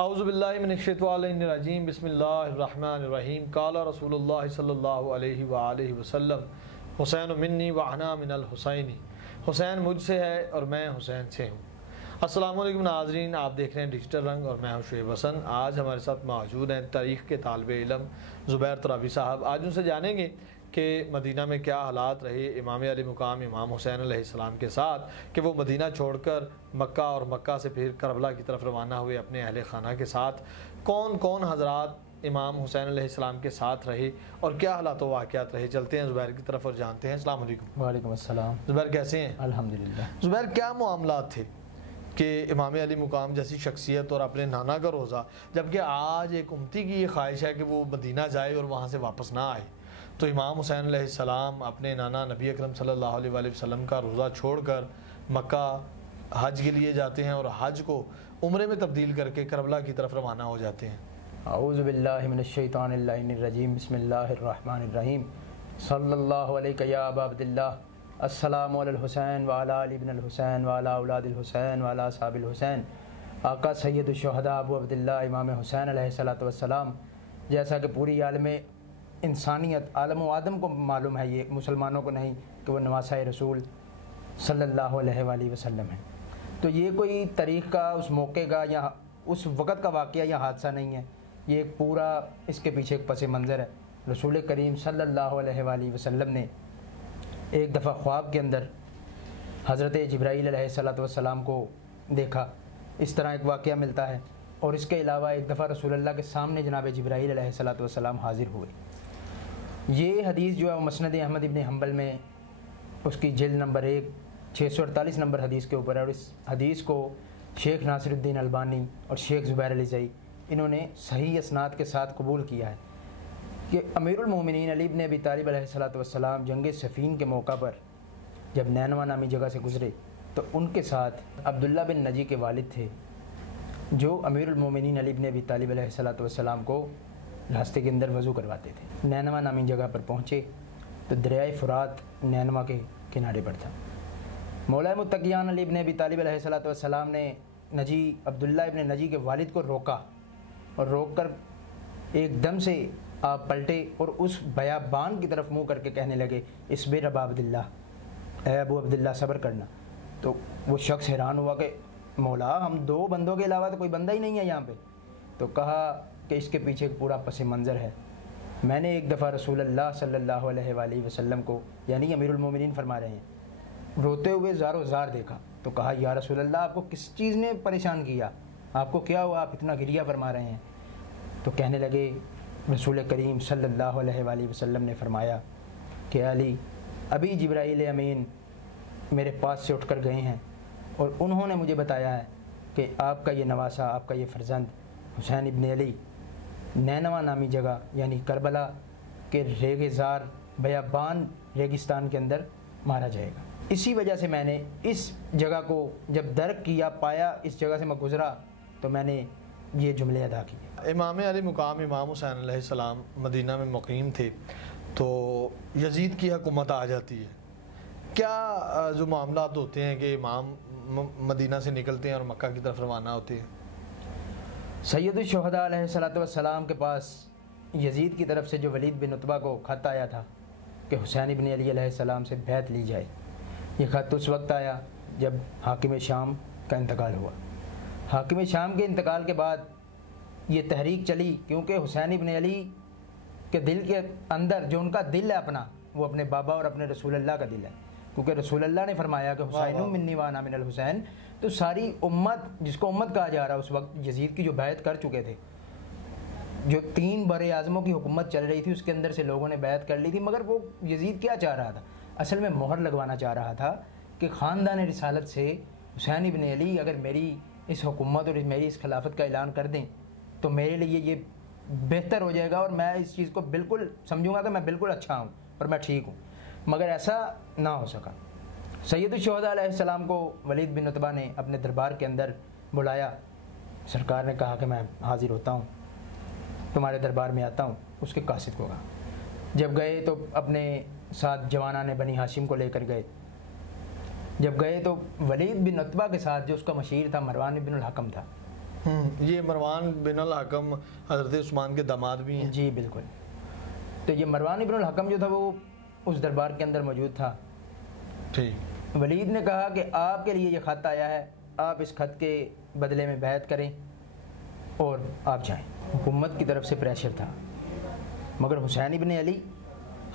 اعوذ باللہ من الشیطان الرجیم بسم اللہ الرحمن الرحیم قال رسول اللہ صلی اللہ علیہ وآلہ وسلم حسین منی وانا من الحسین، حسین مجھ سے ہے اور میں حسین سے ہوں۔ السلام علیکم ناظرین، آپ دیکھ رہے ہیں ڈیجیٹل رنگ اور میں ہوں شعیب حسن۔ آج ہمارے ساتھ موجود ہیں تاریخ کے طالب علم زبیر ترابی صاحب۔ آج ان سے جانیں گے کہ مدینہ میں کیا حالات رہے امام علی مقام امام حسین علیہ السلام کے ساتھ کہ وہ مدینہ چھوڑ کر مکہ اور مکہ سے پھر کربلا کی طرف روانہ ہوئے اپنے اہل خانہ کے ساتھ، کون کون حضرات امام حسین علیہ السلام کے ساتھ رہے اور کیا حالات و واقعات رہے۔ چلتے ہیں زبیر کی طرف اور جانتے ہیں۔ السلام علیکم۔ وعلیکم السلام۔ زبیر کیسے ہیں؟ الحمدللہ۔ زبیر کیا معاملات تھے کہ امام علی مقام جیسی شخصیت اور اپنے نانا کا روزہ، جبکہ آج ایک امتی کی یہ خواہش ہے کہ وہ مدینہ جائے اور وہاں سے واپس نہ آئے، تو امام حسین علیہ السلام اپنے نانا نبی اکرم صلی اللہ علیہ وآلہ وسلم کا روزہ چھوڑ کر مکہ حج کے لیے جاتے ہیں اور حج کو عمرے میں تبدیل کر کے کربلا کی طرف روانہ ہو جاتے ہیں۔ اعوذ باللہ من الشیطان اللعین الرجیم، بسم اللہ الرحمن الرحیم، صلی اللہ علیہ یا ابا عبداللہ، السلام علی الحسین وعلی آل ابن الحسین وعلی اولاد الحسین وعلی اصحاب الحسین، آقا سید الشہداء ابو عبداللہ امام حسین علیہ السلام۔ جیسا کہ پوری عالم انسانیت، عالم و آدم کو معلوم ہے، یہ مسلمانوں کو نہیں، کہ وہ نواسہ رسول صلی اللہ علیہ وآلہ وسلم ہے۔ تو یہ کوئی تاریخ کا اس موقع کا یا اس وقت کا واقعہ یا حادثہ نہیں ہے، یہ ایک پورا اس کے پیچھے ایک پس منظر ہے۔ رسول کریم صلی اللہ علیہ وآلہ وسلم نے ایک دفعہ خواب کے اندر حضرت جبرائیل علیہ السلام کو دیکھا، اس طرح ایک واقعہ ملتا ہے۔ اور اس کے علاوہ ایک دفعہ رسول اللہ کے سامنے جناب جبرائیل علیہ السلام حاضر ہوئے۔ یہ حدیث جو ہے وہ مسند احمد ابن حنبل میں اس کی جلد نمبر 1 648 نمبر حدیث کے اوپر ہے، اور اس حدیث کو شیخ ناصر الدین البانی اور شیخ زبیر علی زئی انہوں نے صحیح اسناد کے ساتھ قبول کیا ہے کہ امیر المومنین علی بن ابی طالب علیہ السلام جنگ صفین کے موقع پر جب نینوا نامی جگہ سے گزرے تو ان کے ساتھ عبداللہ بن نجی کے والد تھے، جو امیر المومنین علی بن ابی طالب علیہ السلام کو راستے کے اندر وضو کرواتے تھے۔ نینوا نامی جگہ پر پہنچے تو دریائے فرات نینوا کے کنارے پر تھا۔ مولا متقیان علی بن ابی طالب علیہ السلام نے عبداللہ ابن نجی کے والد کو روکا اور روک کر ایک دم سے آپ پلٹے اور اس بیابان کی طرف منہ کر کے کہنے لگے، اصبر ابا عبداللہ، اے ابو عبداللہ صبر کرنا۔ تو وہ شخص حیران ہوا کہ مولا ہم 2 بندوں کے علاوہ تو کوئی بندہ ہی نہیں ہے یہاں پہ۔ تو کہا کہ اس کے پیچھے ایک پورا پس منظر ہے۔ میں نے ایک دفعہ رسول اللہ صلی اللہ علیہ وآلہ وسلم کو، یعنی امیر المومنین فرما رہے ہیں، روتے ہوئے زار و زار دیکھا۔ تو کہا یا رسول اللہ آپ کو کس چیز نے پریشان کیا، آپ کو کیا ہوا، آپ اتنا گریہ فرما رہے ہیں؟ تو کہنے لگے رسول کریم صلی اللہ علیہ وآلہ وسلم نے فرمایا کہ علی، ابھی جبرائیل امین میرے پاس سے اٹھ کر گئے ہیں اور انہوں نے مجھے بتایا ہے کہ آپ کا یہ نواسہ، آپ کا یہ فرزند حسین ابن علی نینوا نامی جگہ یعنی کربلا کے ریگزار بیابان ریگستان کے اندر مارا جائے گا۔ اسی وجہ سے میں نے اس جگہ کو جب درک کیا، پایا، اس جگہ سے میں گزرا تو میں نے یہ جملے ادا کیے۔ امام علی مقام امام حسین علیہ السلام مدینہ میں مقیم تھے تو یزید کی حکومت آ جاتی ہے۔ کیا جو معاملات ہوتے ہیں کہ امام مدینہ سے نکلتے ہیں اور مکہ کی طرف روانہ ہوتے ہیں؟ سید الشہداء علیہ السلام کے پاس یزید کی طرف سے جو ولید بن عتبہ کو خط آیا تھا کہ حسین ابن علی علیہ السلام سے بیعت لی جائے، یہ خط اس وقت آیا جب حاکم شام کا انتقال ہوا۔ حاکم شام کے انتقال کے بعد یہ تحریک چلی، کیونکہ حسین ابن علی کے دل کے اندر جو ان کا دل ہے اپنا، وہ اپنے بابا اور اپنے رسول اللہ کا دل ہے، کیونکہ رسول اللہ نے فرمایا کہ حسین منی وانا من الحسین۔ تو ساری امت، جس کو امت کہا جا رہا ہے، اس وقت یزید کی جو بیعت کر چکے تھے، جو 3 بر اعظموں کی حکومت چل رہی تھی اس کے اندر سے لوگوں نے بیعت کر لی تھی، مگر وہ یزید کیا چاہ رہا تھا؟ اصل میں مہر لگوانا چاہ رہا تھا کہ خاندان رسالت سے حسین ابن علی اگر میری اس حکومت اور میری اس خلافت کا اعلان کر دیں تو میرے لیے یہ بہتر ہو جائے گا اور میں اس چیز کو بالکل سمجھوں گا کہ میں بالکل اچھا ہوں اور میں ٹھیک ہوں، مگر ایسا نہ ہو سکا۔ سید الشہداء علیہ السلام کو ولید بن عتبہ نے اپنے دربار کے اندر بلایا، سرکار نے کہا کہ میں حاضر ہوتا ہوں، تمہارے دربار میں آتا ہوں۔ اس کے قاصد کو کہا، جب گئے تو اپنے ساتھ جوانان بنی ہاشم کو لے کر گئے۔ جب گئے تو ولید بن عتبہ کے ساتھ جو اس کا مشیر تھا مروان بن الحکم تھا، یہ مروان بن الحکم حضرت عثمان کے داماد بھی ہیں؟ جی بالکل. تو یہ مروان بن الحکم جو تھا وہ اس دربار کے اندر موجود تھا. ٹھیک. ولید نے کہا کہ آپ کے لیے یہ خط آیا ہے, آپ اس خط کے بدلے میں بیعت کریں اور آپ جائیں. حکومت کی طرف سے پریشر تھا, مگر حسین ابن علی,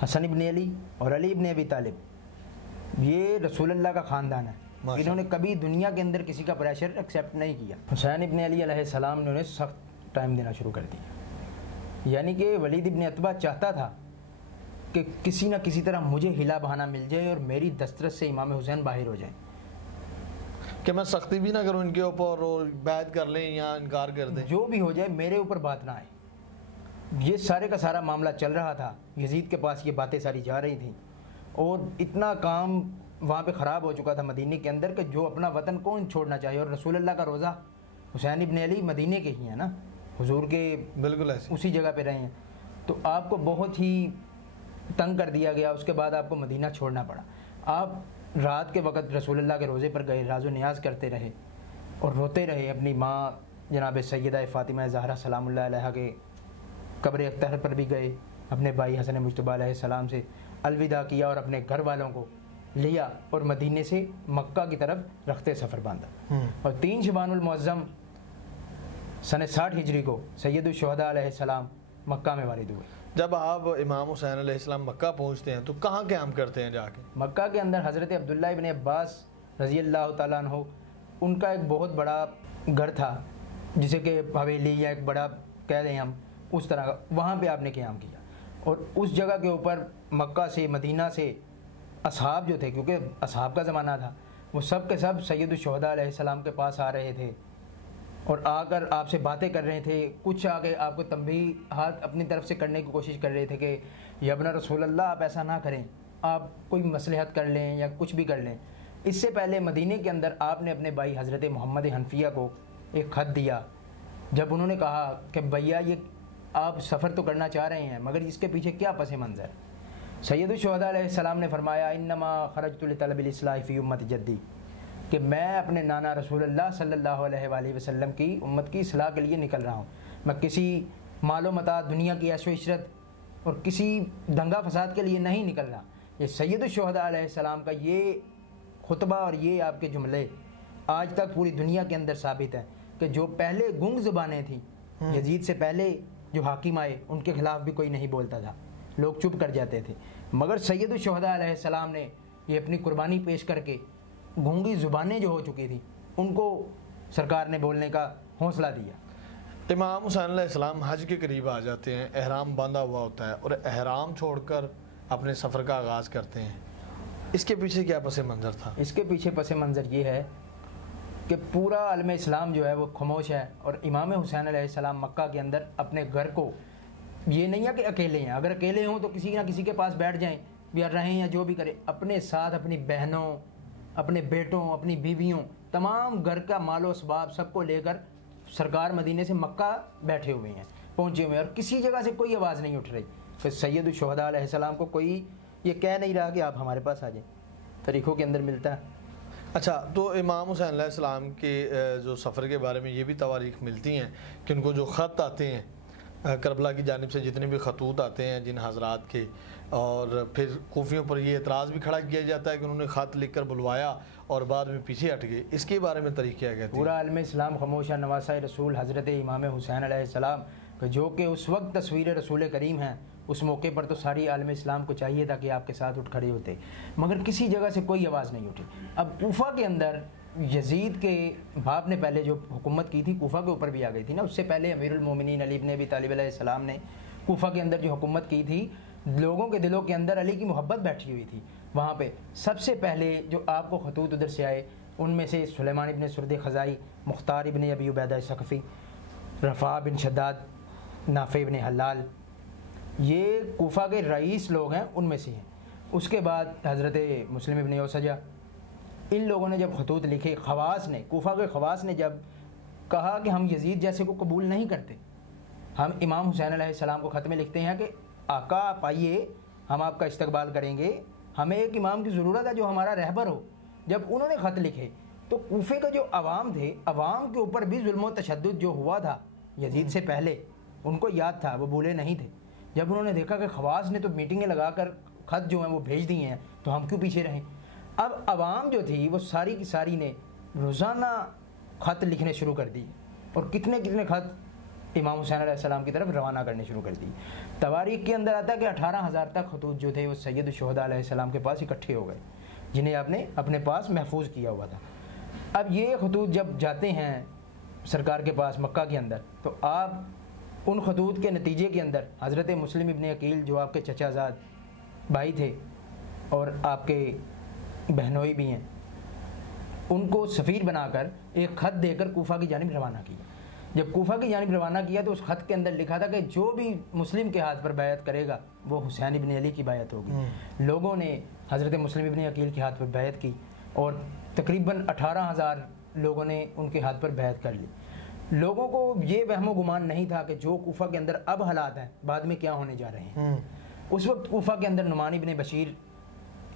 حسن ابن علی اور علی ابن ابی طالب یہ رسول اللہ کا خاندان ہے, انہوں نے کبھی دنیا کے اندر کسی کا پریشر ایکسیپٹ نہیں کیا. حسین ابن علی علیہ السلام نے انہیں سخت ٹائم دینا شروع کر دیا. یعنی کہ ولید ابن عتبہ چاہتا تھا کہ کسی نہ کسی طرح مجھے ہلا بہانا مل جائے اور میری دسترس سے امام حسین باہر ہو جائیں, کہ میں سختی بھی نہ کروں ان کے اوپر اور بیعت کر لیں یا انکار کر دیں, جو بھی ہو جائے میرے اوپر بات نہ آئے. یہ سارے کا سارا معاملہ چل رہا تھا. یزید کے پاس یہ باتیں ساری جا رہی تھیں اور اتنا کام وہاں پہ خراب ہو چکا تھا مدینے کے اندر کہ جو اپنا وطن کون چھوڑنا چاہیے. اور رسول اللہ کا روزہ حسین ابن علی مدینے کے ہی ہیں نا, حضور کے بالکل ایسے اسی جگہ پہ رہے ہیں. تو آپ کو بہت ہی تنگ کر دیا گیا. اس کے بعد آپ کو مدینہ چھوڑنا پڑا. آپ رات کے وقت رسول اللہ کے روزے پر گئے, راز و نیاز کرتے رہے اور روتے رہے. اپنی ماں جناب سیدہ فاطمہ زہرا سلام اللہ علیہ کے قبر اطہر پر بھی گئے, اپنے بھائی حسن مجتبی علیہ السلام سے الوداع کیا اور اپنے گھر والوں کو لیا اور مدینے سے مکہ کی طرف رختے سفر باندھا. اور 3 شعبان المعظم سن 60 ہجری کو سید الشہداء علیہ السلام مکہ میں والد ہوئے. جب آپ امام حسین علیہ السلام مکہ پہنچتے ہیں تو کہاں قیام کرتے ہیں جا کے؟ مکہ کے اندر حضرت عبداللہ ابن عباس رضی اللہ تعالیٰ عنہ ان کا ایک بہت بڑا گھر تھا, جسے کہ حویلی یا ایک بڑا کہہ دیں ہم اس طرح کا, وہاں پہ آپ نے قیام کیا. اور اس جگہ کے اوپر مکہ سے مدینہ سے اصحاب جو تھے, کیونکہ اصحاب کا زمانہ تھا, وہ سب کے سب سید الشہداء علیہ السلام کے پاس آ رہے تھے اور آ کر آپ سے باتیں کر رہے تھے. کچھ آگے آپ کو تنبیہات اپنی طرف سے کرنے کی کوشش کر رہے تھے کہ یا ابن رسول اللہ آپ ایسا نہ کریں, آپ کوئی مصلحت کر لیں یا کچھ بھی کر لیں. اس سے پہلے مدینے کے اندر آپ نے اپنے بھائی حضرت محمد حنفیہ کو ایک خط دیا. جب انہوں نے کہا کہ بھیا یہ آپ سفر تو کرنا چاہ رہے ہیں مگر اس کے پیچھے کیا پس منظر, سید الشہداء علیہ السلام نے فرمایا انما خرجت لطلب الاصلاح فی امت جدی, کہ میں اپنے نانا رسول اللہ صلی اللہ علیہ وآلہ وسلم کی امت کی اصلاح کے لیے نکل رہا ہوں. میں کسی مال و متاع دنیا کی عیش و عشرت اور کسی دنگا فساد کے لیے نہیں نکل رہا. یہ سید الشہداء علیہ السلام کا یہ خطبہ اور یہ آپ کے جملے آج تک پوری دنیا کے اندر ثابت ہیں کہ جو پہلے گنگ زبانیں تھیں, یزید سے پہلے جو حاکم آئے ان کے خلاف بھی کوئی نہیں بولتا تھا, لوگ چپ کر جاتے تھے. مگر سید الشہداء علیہ السلام نے یہ اپنی قربانی پیش کر کے گونگی زبانیں جو ہو چکی تھیں ان کو سرکار نے بولنے کا حوصلہ دیا. امام حسین علیہ السلام حج کے قریب آ جاتے ہیں, احرام باندھا ہوا ہوتا ہے اور احرام چھوڑ کر اپنے سفر کا آغاز کرتے ہیں. اس کے پیچھے کیا پس منظر تھا؟ اس کے پیچھے پس منظر یہ ہے کہ پورا عالم اسلام جو ہے وہ خاموش ہے اور امام حسین علیہ السلام مکہ کے اندر اپنے گھر کو, یہ نہیں ہے کہ اکیلے ہیں, اگر اکیلے ہوں تو کسی نہ کسی کے پاس بیٹھ جائیں یا رہیں یا جو بھی کرے, اپنے ساتھ اپنی بہنوں, اپنے بیٹوں, اپنی بیویوں, تمام گھر کا مال و اسباب سب کو لے کر سرکار مدینے سے مکہ بیٹھے ہوئے ہیں, پہنچے ہوئے ہیں, اور کسی جگہ سے کوئی آواز نہیں اٹھ رہی. پھر سید الشہداء علیہ السلام کو کوئی یہ کہہ نہیں رہا کہ آپ ہمارے پاس آ جائیں, طریقوں کے اندر ملتا ہے. اچھا, تو امام حسین علیہ السلام کے جو سفر کے بارے میں یہ بھی تواریخ ملتی ہیں کہ ان کو جو خط آتے ہیں کربلا کی جانب سے, جتنے بھی خطوط آتے ہیں جن حضرات کے, اور پھر کوفیوں پر یہ اعتراض بھی کھڑا کیا جاتا ہے کہ انہوں نے خط لکھ کر بلوایا اور بعد میں پیچھے ہٹ گئے. اس کے بارے میں طریقہ کیا کہتے ہیں؟ پورا عالم اسلام خاموش ہے. نواسہ رسول حضرت امام حسین علیہ السلام جو کہ اس وقت تصویر رسول کریم ہیں, اس موقع پر تو ساری عالم اسلام کو چاہیے تھا کہ آپ کے ساتھ اٹھ کھڑے ہوتے, مگر کسی جگہ سے کوئی آواز نہیں اٹھی. اب کوفہ کے اندر یزید کے باپ نے پہلے جو حکومت کی تھی کوفہ کے اوپر بھی آ گئی تھی نا, اس سے پہلے امیر المومنین علی بن ابی طالب علیہ السلام نے کوفہ کے اندر جو حکومت کی تھی, لوگوں کے دلوں کے اندر علی کی محبت بیٹھی ہوئی تھی. وہاں پہ سب سے پہلے جو آپ کو خطوط ادھر سے آئے ان میں سے سلیمان ابن سرد خزائی, مختار ابن ابی عبیدہ ثقفی, رفاع بن شداد, نافع ابن حلال, یہ کوفہ کے رئیس لوگ ہیں, ان میں سے ہیں. اس کے بعد حضرت مسلم ابن یوسجہ, ان لوگوں نے جب خطوط لکھے, خواص نے, کوفہ کے خواص نے جب کہا کہ ہم یزید جیسے کو قبول نہیں کرتے, ہم امام حسین علیہ السلام کو خط میں لکھتے ہیں کہ آقا آپ آئیے, ہم آپ کا استقبال کریں گے, ہمیں ایک امام کی ضرورت ہے جو ہمارا رہبر ہو. جب انہوں نے خط لکھے تو تو کوفے کا جو عوام تھے، عوام کے اوپر بھی ظلم و تشدد جو ہوا تھا یزید سے پہلے، ان کو یاد تھا، وہ بھولے نہیں تھے. جب انہوں نے دیکھا کہ خواص نے تو میٹنگیں لگا کر خط جو ہیں وہ بھیج دیے ہیں، تو ہم کیوں پیچھے رہیں. اب عوام جو تھی وہ ساری کی ساری نے روزانہ خط لکھنے شروع کر دی، اور کتنے کتنے خط امام حسین علیہ السلام کی طرف روانہ کرنے شروع کر دی. تواریخ کے اندر آتا ہے کہ 18,000 تک خطوط جو تھے وہ سید الشہداء علیہ السلام کے پاس اکٹھے ہو گئے، جنہیں آپ نے اپنے پاس محفوظ کیا ہوا تھا. اب یہ خطوط جب جاتے ہیں سرکار کے پاس مکہ کے اندر، تو آپ ان خطوط کے نتیجے کے اندر حضرت مسلم ابن عقیل جو آپ کے چچا زاد بھائی تھے اور آپ کے بہنوئی بھی ہیں، ان کو سفیر بنا کر ایک خط دے کر کوفہ کی جانب روانہ کیا. جب کوفہ کی جانب روانہ کیا تو اس خط کے اندر لکھا تھا کہ جو بھی مسلم کے ہاتھ پر بیعت کرے گا وہ حسین ابن علی کی بیعت ہوگی. لوگوں نے حضرت مسلم ابن عقیل کے ہاتھ پر بیعت کی، اور تقریباً 18,000 لوگوں نے ان کے ہاتھ پر بیعت کر لی. لوگوں کو یہ وہم و گمان نہیں تھا کہ جو کوفہ کے اندر اب حالات ہیں بعد میں کیا ہونے جا رہے ہیں. اس وقت کوفہ کے اندر نعمان ابن بشیر،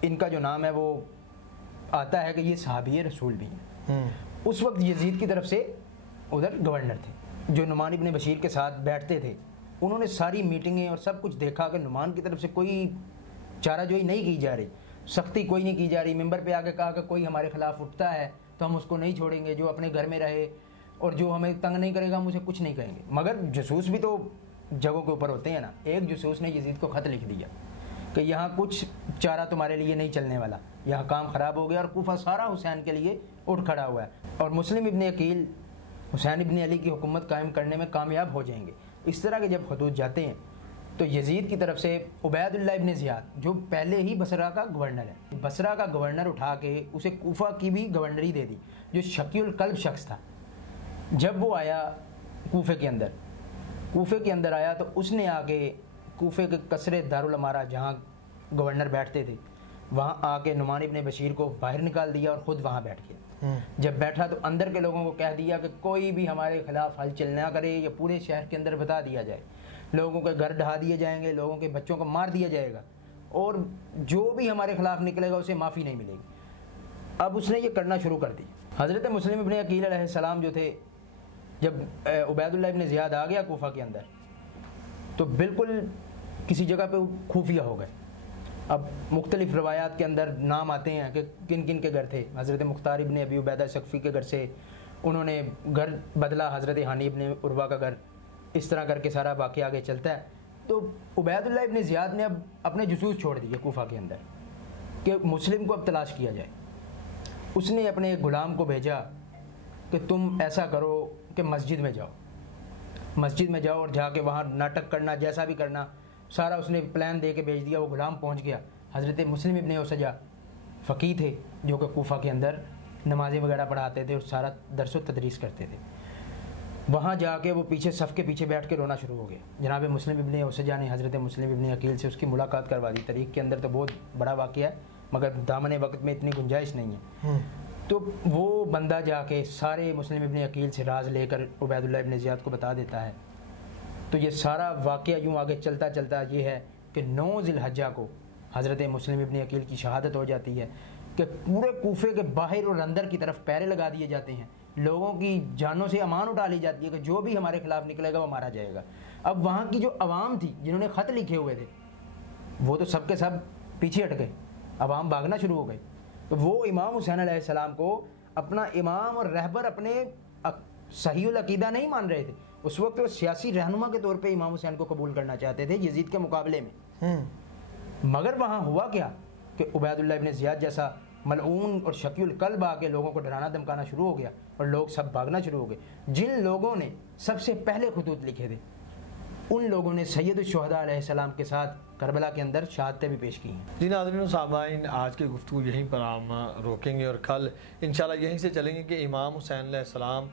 ان کا جو نام ہے وہ آتا ہے کہ یہ صحابی رسول بھی ہیں. اس وقت یزید کی طرف سے ادھر گورنر تھے جو نعمان ابن بشیر کے ساتھ بیٹھتے تھے. انہوں نے ساری میٹنگیں اور سب کچھ دیکھا کہ نعمان کی طرف سے کوئی چارہ جوئی نہیں کی جا رہی، سختی کوئی نہیں کی جا رہی. ممبر پہ آ کے کہا کہ کوئی ہمارے خلاف اٹھتا ہے تو ہم اس کو نہیں چھوڑیں گے، جو اپنے گھر میں رہے اور جو ہمیں تنگ نہیں کرے گا ہم اسے کچھ نہیں کہیں گے. مگر جاسوس بھی تو جگہوں کے اوپر ہوتے ہیں نا. ایک جاسوس نے یزید کو خط لکھ دیا کہ یہاں کچھ چارہ تمہارے لیے نہیں چلنے والا، یہاں کام خراب ہو گیا، اور کوفہ سارا حسین کے لیے اٹھ کھڑا ہوا ہے، اور مسلم ابن عقیل حسین ابن علی کی حکومت قائم کرنے میں کامیاب ہو جائیں گے. اس طرح کے جب خطوط جاتے ہیں تو یزید کی طرف سے عبید اللہ ابن زیاد جو پہلے ہی بصرہ کا گورنر ہے، بصرہ کا گورنر اٹھا کے اسے کوفہ کی بھی گورنری دے دی، جو شقی القلب شخص تھا. جب وہ آیا کوفے کے اندر آیا تو اس نے آ کے کوفے کے قصر دارالامارہ جہاں گورنر بیٹھتے تھے وہاں آ کے نعمان ابن بشیر کو باہر نکال دیا اور خود وہاں بیٹھ گیا. جب بیٹھا تو اندر کے لوگوں کو کہہ دیا کہ کوئی بھی ہمارے خلاف ہلچل نہ کرے، یا پورے شہر کے اندر بتا دیا جائے، لوگوں کے گھر ڈھا دیے جائیں گے، لوگوں کے بچوں کو مار دیا جائے گا، اور جو بھی ہمارے خلاف نکلے گا اسے معافی نہیں ملے گی. اب اس نے یہ کرنا شروع کر دی. حضرت مسلم ابن عقیل علیہ السلام جو تھے، جب عبید اللہ ابن زیاد آ گیا کوفہ کے اندر تو بالکل کسی جگہ پہ خفیہ ہو گئے. اب مختلف روایات کے اندر نام آتے ہیں کہ کن کن کے گھر تھے. حضرت مختار ابن ابی عبیدہ ثقفی کے گھر سے انہوں نے گھر بدلا، حضرت ہانی ابن عروہ کا گھر، اس طرح کر کے سارا واقعہ آگے چلتا ہے. تو عبید اللہ ابن زیاد نے اب اپنے جاسوس چھوڑ دیے کوفہ کے اندر کہ مسلم کو اب تلاش کیا جائے. اس نے اپنے غلام کو بھیجا کہ تم ایسا کرو کہ مسجد میں جاؤ اور جا کے وہاں ناٹک کرنا، جیسا بھی کرنا، سارا اس نے پلان دے کے بھیج دیا. وہ غلام پہنچ گیا. حضرت مسلم ابن اسجا فقیہ تھے جو کہ کوفہ کے اندر نمازیں وغیرہ پڑھاتے تھے اور سارا درس و تدریس کرتے تھے. وہاں جا کے وہ پیچھے صف کے پیچھے بیٹھ کے رونا شروع ہو گیا. جناب مسلم ابن اسجا نے حضرت مسلم ابن عقیل سے اس کی ملاقات کروا دی. تاریخ کے اندر تو بہت بڑا واقعہ ہے مگر دامن وقت میں اتنی گنجائش نہیں ہے. تو وہ بندہ جا کے سارے مسلم ابن عقیل سے راز لے کر عبید اللہ ابن زیاد کو بتا دیتا ہے. تو یہ سارا واقعہ یوں آگے چلتا چلتا یہ ہے کہ 9 ذی الحجہ کو حضرت مسلم ابن عقیل کی شہادت ہو جاتی ہے کہ پورے کوفے کے باہر اور اندر کی طرف پہرے لگا دیے جاتے ہیں. لوگوں کی جانوں سے امان اٹھا لی جاتی ہے کہ جو بھی ہمارے خلاف نکلے گا وہ مارا جائے گا. اب وہاں کی جو عوام تھی جنہوں نے خط لکھے ہوئے تھے وہ تو سب کے سب پیچھے ہٹ گئے، عوام بھاگنا شروع ہو گئی. تو وہ امام حسین علیہ السلام کو اپنا امام اور رہبر، اپنے صحیح العقیدہ نہیں مان رہے تھے. اس وقت وہ سیاسی رہنما کے طور پہ امام حسین کو قبول کرنا چاہتے تھے یزید کے مقابلے میں. مگر وہاں ہوا کیا کہ عبید اللہ ابن زیاد جیسا ملعون اور شقی القلب آ کے لوگوں کو ڈرانا دھمکانا شروع ہو گیا اور لوگ سب بھاگنا شروع ہو گئے. جن لوگوں نے سب سے پہلے خطوط لکھے تھے ان لوگوں نے سید الشہداء علیہ السلام کے ساتھ کربلا کے اندر شہادتیں بھی پیش کی ہیں. جی ناظرین و سامعین، آج کی گفتگو یہیں پر ہم روکیں گے اور کل انشاءاللہ یہیں سے چلیں گے کہ امام حسین علیہ السلام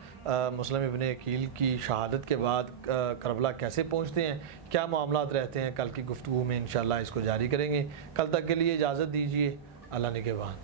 مسلم ابن عقیل کی شہادت کے بعد کربلا کیسے پہنچتے ہیں، کیا معاملات رہتے ہیں. کل کی گفتگو میں انشاءاللہ اس کو جاری کریں گے. کل تک کے لیے اجازت دیجیے. اللہ نگہبان.